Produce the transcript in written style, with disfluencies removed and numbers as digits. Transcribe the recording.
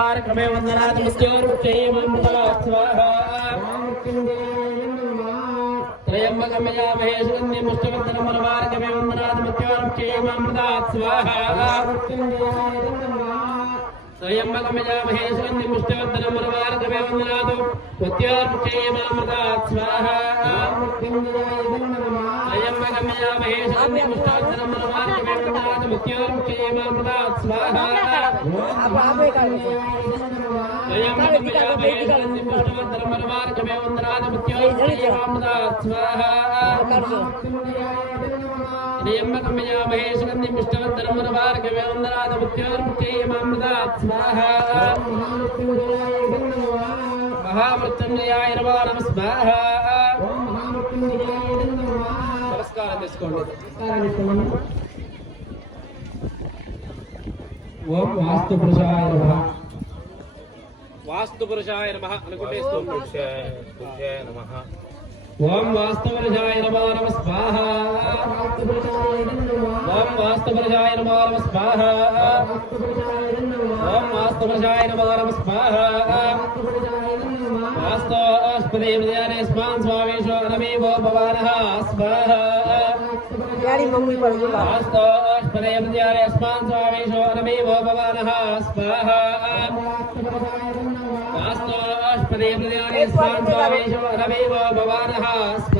क्रमे वंदनात् मृत्योर्मुक्षयेममृतात् स्वाहा त्रयम्बकं यजामहे सुगन्धिं पुष्टिवर्धनं मनोवार्कमे वंदनात् मृत्योर्मुक्षयेममृतात् स्वाहा त्रयम्बकं यजामहे सुगन्धिं पुष्टिवर्धनं मनोवार्कमे वंदनात् मृत्योर्मुक्षयेममृतात् स्वाहा त्रयम्बकं यजामहे सुगन्धिं पुष्टिवर्धनं मनोवार्कमे वंदनात् मृत्योर्मुक्षयेममृतात् स्वाहा महामृत्युंजयाय नमः स्वाहा नमस्कार ओम वास्तुपुरुषाय नमः वास्तुपुरुषाय नमः अनुकुटे पुरुषाय नमः ओम वास्तुपुरुषाय नमः नमः स्वाहा ओम वास्तुपुरुषाय नमः नमः स्वाहा ओम वास्तुपुरुषाय नमः नमः स्वाहा वास्तु अस्पदे विद्याने स्मान् स्वामेशो नमेवो भवानः स्वाहा यारी मम्मी पर वास्तु अस्पदे विद्याने स्मान् स्वामेशो नमेवो भवानः स्वाहा वास्तु अस्पदे विद्याने स्मान् स्वामेशो नमेवो भवानः स्वाहा